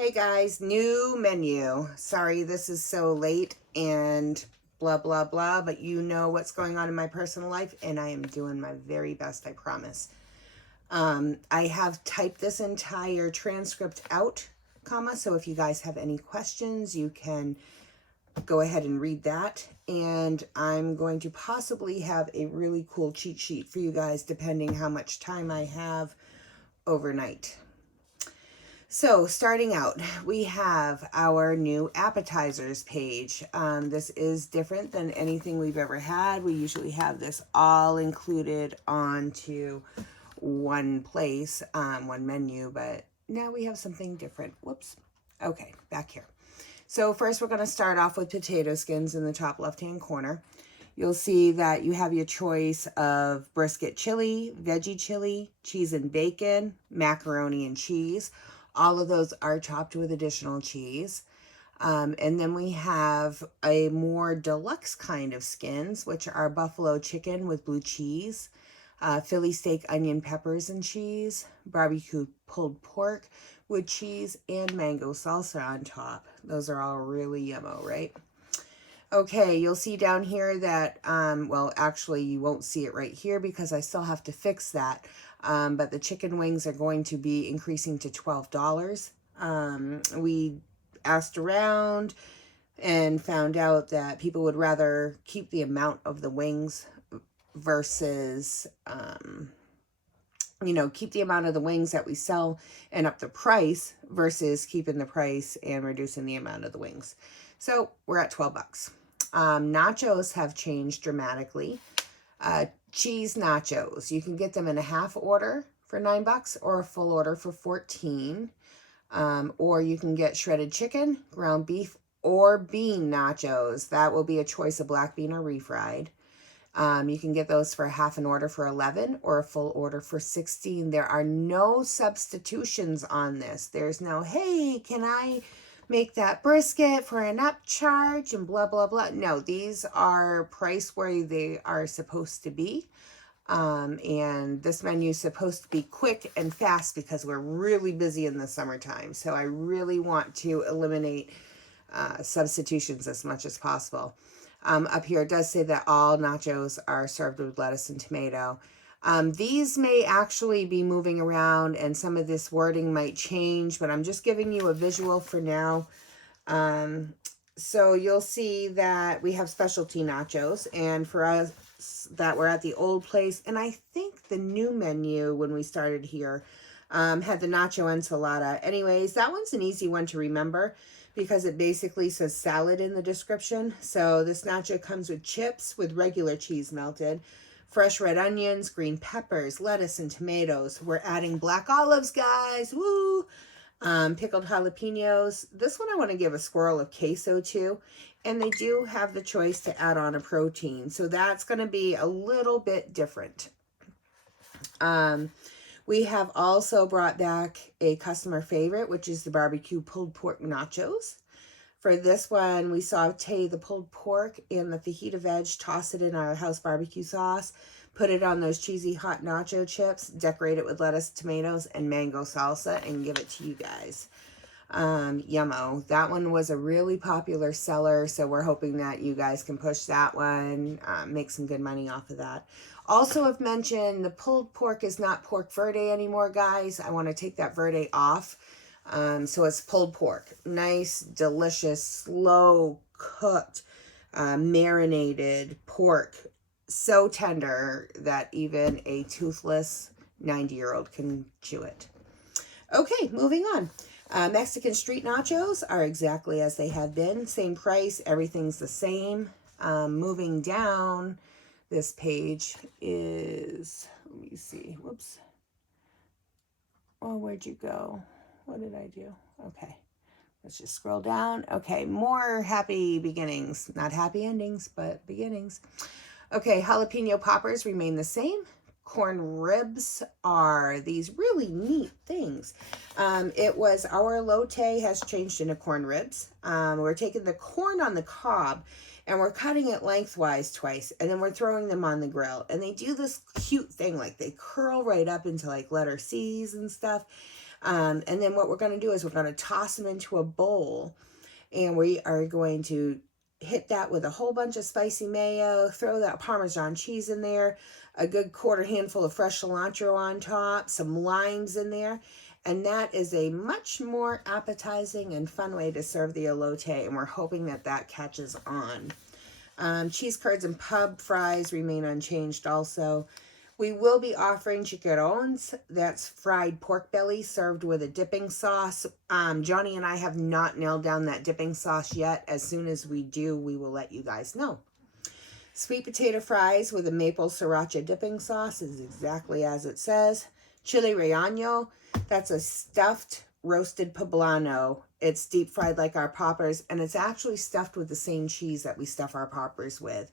Hey guys, new menu. Sorry this is so late and blah blah blah, but you know what's going on in my personal life and I am doing my very best, I promise. I have typed this entire transcript out, so if you guys have any questions, you can go ahead and read that. And I'm going to possibly have a really cool cheat sheet for you guys depending how much time I have overnight. So starting out, we have our new appetizers page. This is different than anything we've ever had. We usually have this all included onto one place, one menu, but now we have something different. Whoops. Okay, back here. So first we're going to start off with potato skins in the top left-hand corner. You'll see that you have your choice of brisket chili, veggie chili, cheese and bacon, macaroni and cheese. All of those are chopped with additional cheese. And then we have a more deluxe kind of skins, which are buffalo chicken with blue cheese, Philly steak, onion, peppers, and cheese, barbecue pulled pork with cheese, and mango salsa on top. Those are all really yummo, right? Okay, you'll see down here that, well, actually you won't see it right here because I still have to fix that. But the chicken wings are going to be increasing to $12. We asked around and found out that people would rather keep the amount of the wings versus, keep the amount of the wings that we sell and up the price versus keeping the price and reducing the amount of the wings. So we're at $12. Nachos have changed dramatically. Cheese nachos, you can get them in a half order for $9 or a full order for $14. Or you can get shredded chicken, ground beef, or bean nachos. That will be a choice of black bean or refried. You can get those for half an order for $11 or a full order for $16. There are no substitutions on this. There's no, hey, can I make that brisket for an upcharge and blah, blah, blah. No, these are priced where they are supposed to be. And this menu is supposed to be quick and fast because we're really busy in the summertime. So I really want to eliminate substitutions as much as possible. Up here it does say that all nachos are served with lettuce and tomato. These may actually be moving around and some of this wording might change, but I'm just giving you a visual for now. So you'll see that we have specialty nachos, and for us that we're at the old place, and I think the new menu when we started here had the nacho enchilada. Anyways, that one's an easy one to remember because it basically says salad in the description. So this nacho comes with chips with regular cheese melted, fresh red onions, green peppers, lettuce, and tomatoes. We're adding black olives, guys. Woo! Pickled jalapenos. This one I want to give a swirl of queso to. And they do have the choice to add on a protein. So that's going to be a little bit different. We have also brought back a customer favorite, which is the barbecue pulled pork nachos. For this one, we saute the pulled pork and the fajita veg, toss it in our house barbecue sauce, put it on those cheesy hot nacho chips, decorate it with lettuce, tomatoes, and mango salsa, and give it to you guys. Yummo. That one was a really popular seller, so we're hoping that you guys can push that one, make some good money off of that. Also, I've mentioned the pulled pork is not pork verde anymore, guys. I want to take that verde off. So it's pulled pork. Nice, delicious, slow cooked, marinated pork. So tender that even a toothless 90-year-old can chew it. Okay, moving on. Mexican street nachos are exactly as they have been. Same price, everything's the same. Moving down, this page is, let me see, whoops. Oh, where'd you go? What did I do? Okay, let's just scroll down. Okay, more happy beginnings. Not happy endings, but beginnings. Okay, jalapeno poppers remain the same. Corn ribs are these really neat things. It was our elote has changed into corn ribs. We're taking the corn on the cob and we're cutting it lengthwise twice, and then we're throwing them on the grill. And they do this cute thing, like they curl right up into like letter C's and stuff. And then what we're going to do is we're going to toss them into a bowl, and we are going to hit that with a whole bunch of spicy mayo, throw that Parmesan cheese in there, a good quarter handful of fresh cilantro on top, some limes in there, and that is a much more appetizing and fun way to serve the elote, and we're hoping that that catches on. Cheese curds and pub fries remain unchanged also. We will be offering chicharrones. That's fried pork belly served with a dipping sauce. Johnny and I have not nailed down that dipping sauce yet. As soon as we do, we will let you guys know. Sweet potato fries with a maple sriracha dipping sauce is exactly as it says. Chili relleno, that's a stuffed roasted poblano. It's deep fried like our poppers, and it's actually stuffed with the same cheese that we stuff our poppers with.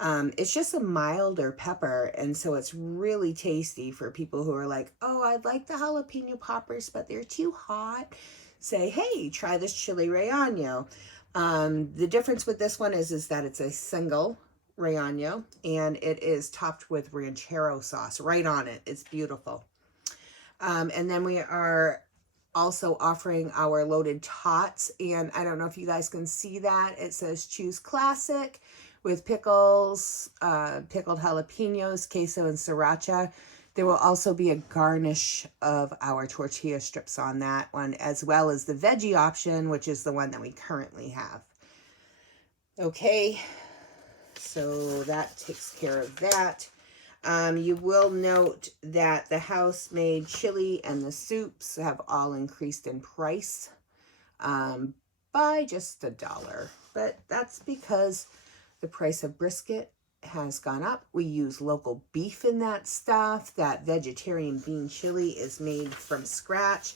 It's just a milder pepper, and so it's really tasty for people who are like, oh, I'd like the jalapeno poppers, but they're too hot. Say, hey, try this chili relleno. The difference with this one is that it's a single relleno, and it is topped with ranchero sauce right on it. It's beautiful. And then we are also offering our loaded tots, and I don't know if you guys can see that. It says choose classic with pickles, pickled jalapenos, queso, and sriracha. There will also be a garnish of our tortilla strips on that one, as well as the veggie option, which is the one that we currently have. Okay, so that takes care of that. You will note that the house-made chili and the soups have all increased in price by just $1. But that's because the price of brisket has gone up. We use local beef in that stuff. That vegetarian bean chili is made from scratch.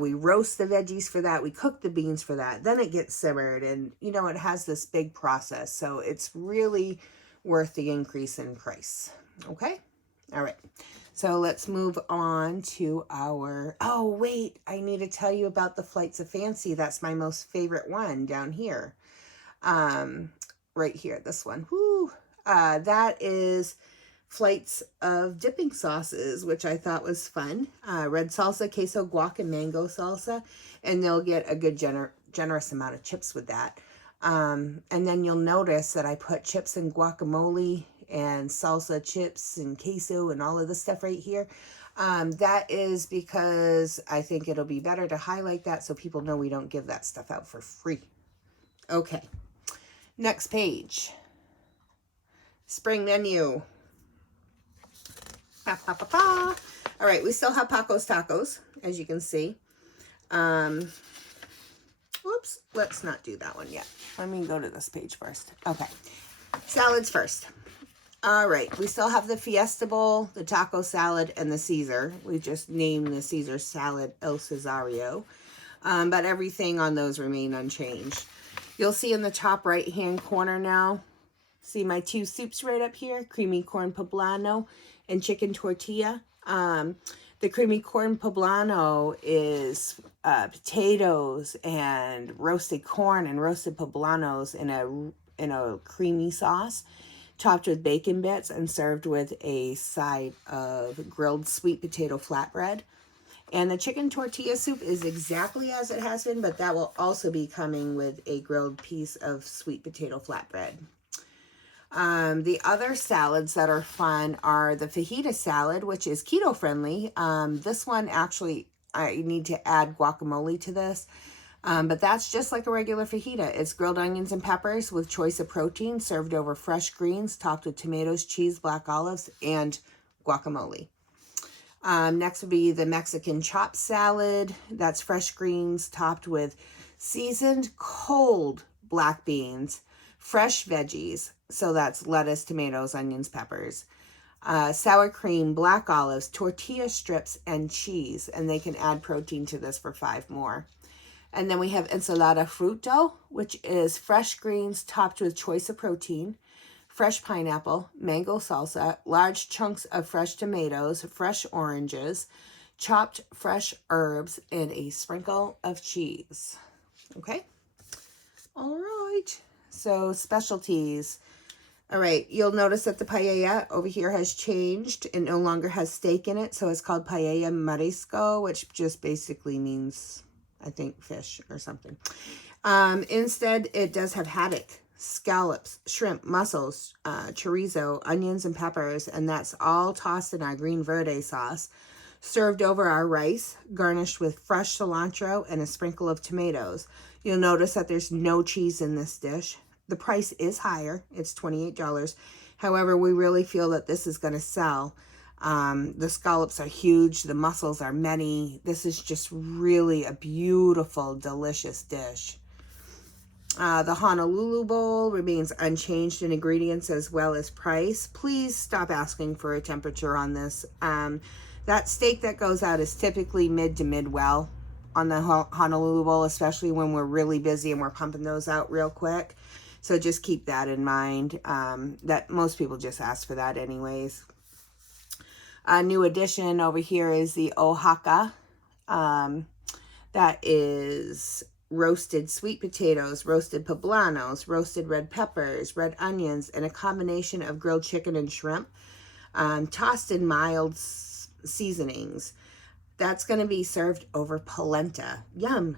We roast the veggies for that. We cook the beans for that. Then it gets simmered, and you know, it has this big process. So it's really worth the increase in price. Okay? All right. So let's move on to our, oh, wait, I need to tell you about the Flights of Fancy. That's my most favorite one down here. Right here, this one. Woo! That is Flights of Dipping Sauces, which I thought was fun. Red salsa, queso, guac, and mango salsa. And they'll get a good generous amount of chips with that. And then you'll notice that I put chips and guacamole and salsa chips and queso and all of this stuff right here. That is because I think it'll be better to highlight that so people know we don't give that stuff out for free. Okay. Next page. Spring menu. Ba, ba, ba, ba. All right, we still have Paco's Tacos, as you can see. Whoops, let's not do that one yet. Let me go to this page first. Okay, salads first. All right, we still have the Fiesta Bowl, the taco salad, and the Caesar. We just named the Caesar salad El Cesario, but everything on those remain unchanged. You'll see in the top right-hand corner now, see my two soups right up here, creamy corn poblano and chicken tortilla. The creamy corn poblano is potatoes and roasted corn and roasted poblanos in a creamy sauce, topped with bacon bits and served with a side of grilled sweet potato flatbread. And the chicken tortilla soup is exactly as it has been, but that will also be coming with a grilled piece of sweet potato flatbread. The other salads that are fun are the fajita salad, which is keto friendly. This one actually, I need to add guacamole to this. But that's just like a regular fajita. It's grilled onions and peppers with choice of protein served over fresh greens, topped with tomatoes, cheese, black olives, and guacamole. Next would be the Mexican chopped salad. That's fresh greens topped with seasoned cold black beans, fresh veggies. So that's lettuce, tomatoes, onions, peppers, sour cream, black olives, tortilla strips, and cheese. And they can add protein to this for 5 more. And then we have ensalada fruto, which is fresh greens topped with choice of protein, fresh pineapple, mango salsa, large chunks of fresh tomatoes, fresh oranges, chopped fresh herbs, and a sprinkle of cheese. Okay? All right. So specialties. All right, you'll notice that the paella over here has changed. It no longer has steak in it, so it's called paella marisco, which just basically means, I think, fish or something. Instead, it does have haddock, scallops, shrimp, mussels, chorizo, onions, and peppers, and that's all tossed in our green verde sauce, served over our rice, garnished with fresh cilantro and a sprinkle of tomatoes. You'll notice that there's no cheese in this dish. The price is higher. It's $28. However, we really feel that this is going to sell. The scallops are huge. The mussels are many. This is just really a beautiful, delicious dish. The Honolulu Bowl remains unchanged in ingredients as well as price. Please stop asking for a temperature on this. That steak that goes out is typically mid to mid well on the Honolulu Bowl, especially when we're really busy and we're pumping those out real quick. So just keep that in mind. That most people just ask for that anyways. A new addition over here is the Oaxaca. That is roasted sweet potatoes, roasted poblanos, roasted red peppers, red onions, and a combination of grilled chicken and shrimp, tossed in mild seasonings. That's going to be served over polenta. Yum.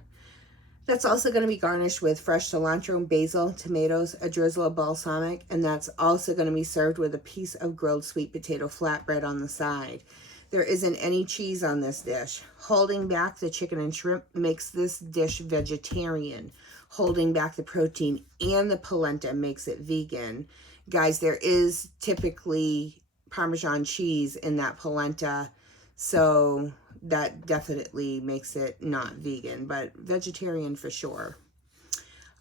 That's also going to be garnished with fresh cilantro and basil, tomatoes, a drizzle of balsamic, and that's also going to be served with a piece of grilled sweet potato flatbread on the side. There isn't any cheese on this dish. Holding back the chicken and shrimp makes this dish vegetarian. Holding back the protein and the polenta makes it vegan. Guys, there is typically Parmesan cheese in that polenta, so that definitely makes it not vegan, but vegetarian for sure.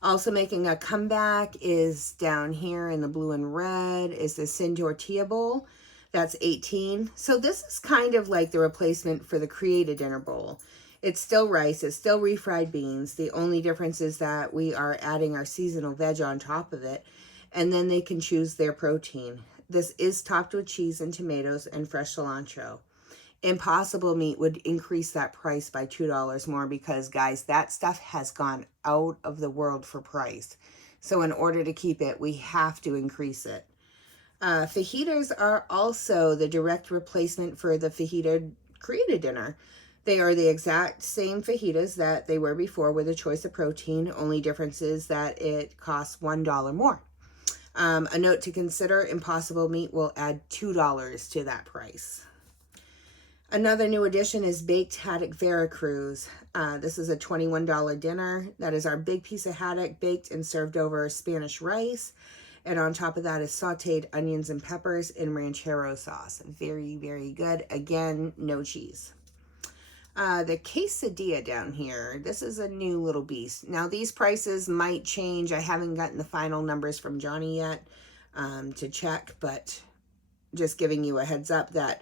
Also making a comeback is down here in the blue and red is the Sin Tortilla Bowl. That's $18. So this is kind of like the replacement for the Create a Dinner Bowl. It's still rice, it's still refried beans. The only difference is that we are adding our seasonal veg on top of it, and then they can choose their protein. This is topped with cheese and tomatoes and fresh cilantro. Impossible Meat would increase that price by $2 more because, guys, that stuff has gone out of the world for price. So in order to keep it, we have to increase it. Fajitas are also the direct replacement for the fajita Create a Dinner. They are the exact same fajitas that they were before with a choice of protein. Only difference is that it costs $1 more. A note to consider, Impossible Meat will add $2 to that price. Another new addition is Baked Haddock Veracruz. This is a $21 dinner. That is our big piece of haddock baked and served over Spanish rice. And on top of that is sauteed onions and peppers in ranchero sauce. Very, very good. Again, no cheese. The quesadilla down here, this is a new little beast. Now, these prices might change. I haven't gotten the final numbers from Johnny yet to check, but just giving you a heads up that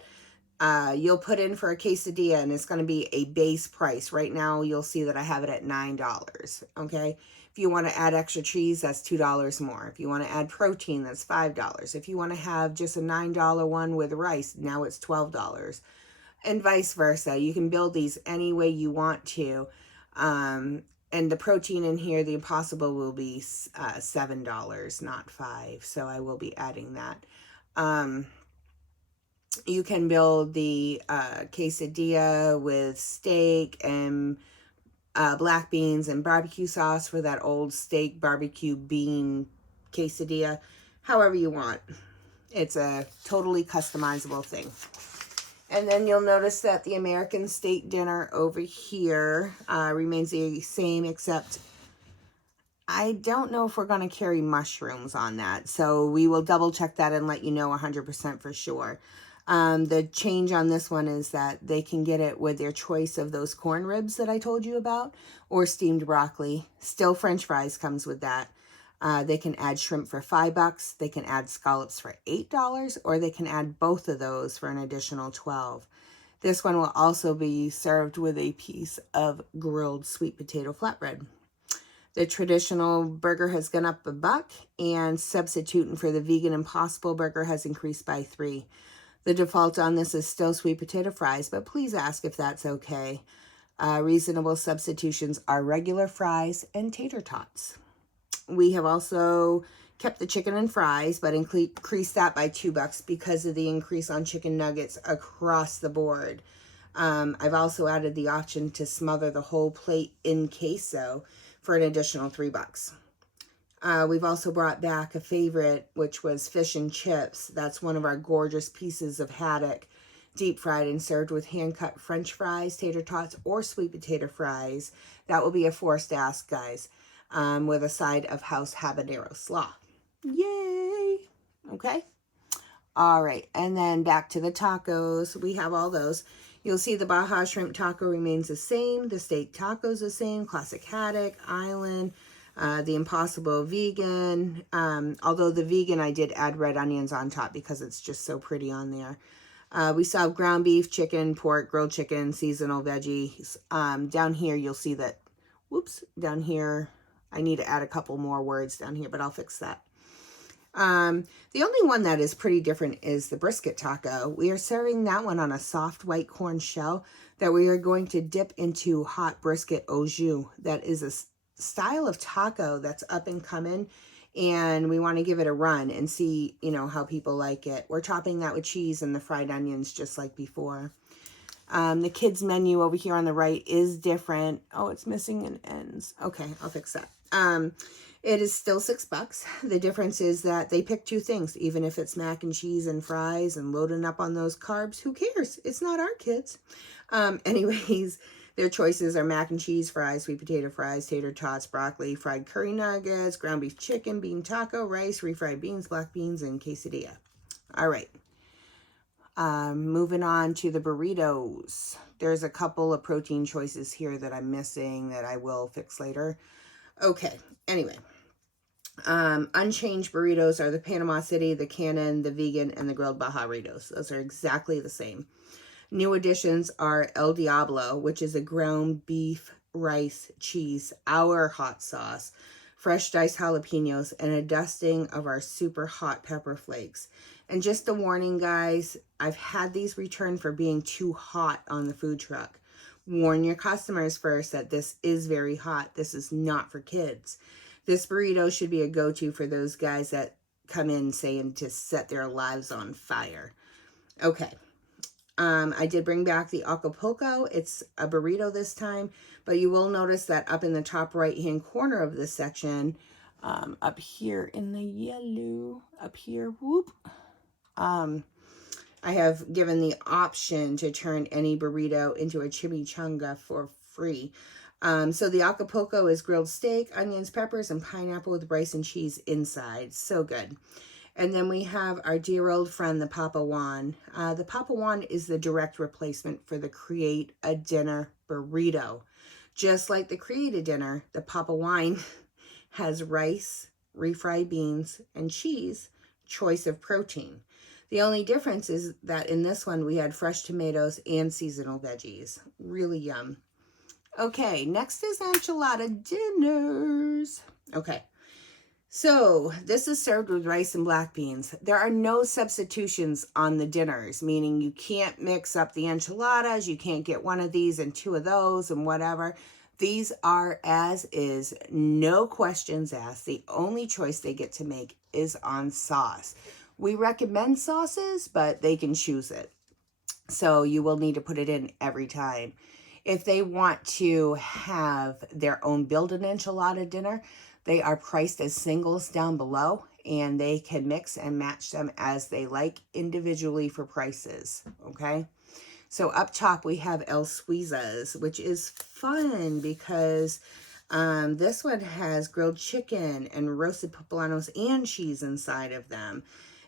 you'll put in for a quesadilla and it's going to be a base price. Right now, you'll see that I have it at $9, okay? If you want to add extra cheese, that's $2 more. If you want to add protein, that's $5. If you want to have just a $9 one with rice, now it's $12. And vice versa. You can build these any way you want to. And the protein in here, the Impossible, will be $7, not $5. So I will be adding that. You can build the quesadilla with steak and black beans and barbecue sauce for that old steak barbecue bean quesadilla. However you want. It's a totally customizable thing. And then you'll notice that the American steak dinner over here remains the same, except I don't know if we're going to carry mushrooms on that. So we will double check that and let you know 100% for sure. The change on this one is that they can get it with their choice of those corn ribs that I told you about, or steamed broccoli. Still French fries comes with that. They can add shrimp for $5. They can add scallops for $8, or they can add both of those for an additional $12. This one will also be served with a piece of grilled sweet potato flatbread. The traditional burger has gone up $1, and substituting for the vegan Impossible burger has increased by $3. The default on this is still sweet potato fries, but please ask if that's okay. Reasonable substitutions are regular fries and tater tots. We have also Kept the chicken and fries, but increased that by $2 because of the increase on chicken nuggets across the board. I've also added the option to smother the whole plate in queso for an additional $3. We've also brought back a favorite, which was fish and chips. That's one of our gorgeous pieces of haddock, deep fried and served with hand-cut French fries, tater tots, or sweet potato fries. That will be a forced ask, guys, with a side of house habanero slaw. Yay! Okay. All right, and then back to the tacos. We have all those. You'll see the Baja Shrimp Taco remains the same. The steak taco's the same. Classic haddock, island, the Impossible vegan. Although the vegan, I did add red onions on top because it's just so pretty on there. We still have ground beef, chicken, pork, grilled chicken, seasonal veggies. Down here, you'll see that, down here, I need to add a couple more words down here, but I'll fix that. The only one that is pretty different is the brisket taco. We are serving that one on a soft white corn shell that we are going to dip into hot brisket au jus. That is a style of taco that's up and coming, and we want to give it a run and see, how people like it. We're topping that with cheese and the fried onions just like before. The kids menu over here on the right is different. Oh, it's missing an ends. Okay, I'll fix that. It is still $6. The difference is that they pick two things, even if it's mac and cheese and fries and loading up on those carbs. Who cares? It's not our kids. Anyways, their choices are mac and cheese fries, sweet potato fries, tater tots, broccoli, fried curry nuggets, ground beef chicken, bean taco, rice, refried beans, black beans, and quesadilla. All right. Moving on to the burritos. There's a couple of protein choices here that I'm missing that I will fix later. Okay, anyway. Unchanged burritos are the Panama City, the Cannon, the Vegan, and the Grilled Baja Burritos. Those are exactly the same. New additions are El Diablo, which is a ground beef, rice, cheese, our hot sauce, fresh diced jalapenos, and a dusting of our super hot pepper flakes. And just a warning, guys, I've had these returned for being too hot on the food truck. Warn your customers first that this is very hot. This is not for kids. This burrito should be a go-to for those guys that come in saying to set their lives on fire. Okay. I did bring back the Acapulco. It's a burrito this time, but you will notice that up in the top right-hand corner of this section, up here in the yellow, up here, I have given the option to turn any burrito into a chimichanga for free. So the Acapulco is grilled steak, onions, peppers, and pineapple with rice and cheese inside. So good. And then we have our dear old friend, the Papa Juan. The Papa Juan is the direct replacement for the Create a Dinner burrito. Just like the Create a Dinner, the Papa Juan has rice, refried beans, and cheese, choice of protein. The only difference is that in this one, we had fresh tomatoes and seasonal veggies. Really yum. Okay, next is enchilada dinners. Okay, so this is served with rice and black beans. There are no substitutions on the dinners, meaning you can't mix up the enchiladas, you can't get one of these and two of those and whatever. These are as is, no questions asked. The only choice they get to make is on sauce. We recommend sauces, but they can choose it. So you will need to put it in every time. If they want to have their own built-in enchilada dinner, they are priced as singles down below, and they can mix and match them as they like individually for prices, okay? So up top, we have El Suizas, which is fun because this one has grilled chicken and roasted poblanos and cheese inside of them.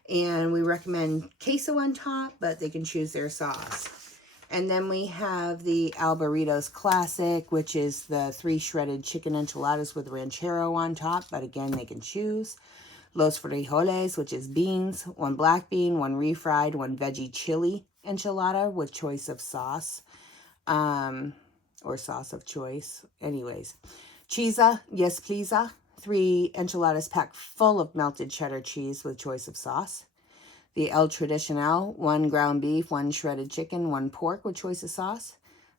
And we recommend queso on top, but they can choose their sauce. And then we have the Al Burritos Classic, which is the 3 shredded chicken enchiladas with ranchero on top, but again, they can choose. Los Frijoles, which is beans, 1 black bean, 1 refried, 1 veggie chili enchilada with choice of sauce, or sauce of choice. Anyways, Cheesa, yes pleasa, 3 enchiladas packed full of melted cheddar cheese with choice of sauce. The El Tradicional, 1 ground beef, 1 shredded chicken, 1 pork with choice of sauce.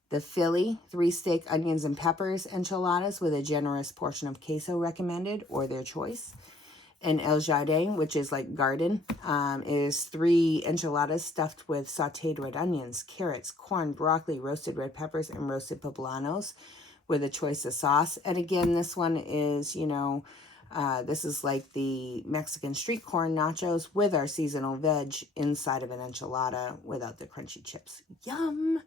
The Philly, 3 steak, onions, and peppers enchiladas with a generous portion of queso recommended or their choice. And El Jardin, which is like garden, is 3 enchiladas stuffed with sauteed red onions, carrots, corn, broccoli, roasted red peppers, and roasted poblanos with a choice of sauce. And again, this one is, this is like the Mexican street corn nachos with our seasonal veg inside of an enchilada without the crunchy chips. Yum!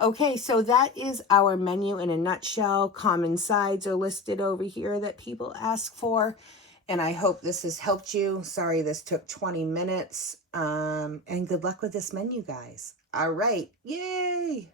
Okay, so that is our menu in a nutshell. Common sides are listed over here that people ask for. And I hope this has helped you. Sorry this took 20 minutes. And good luck with this menu, guys. All right. Yay!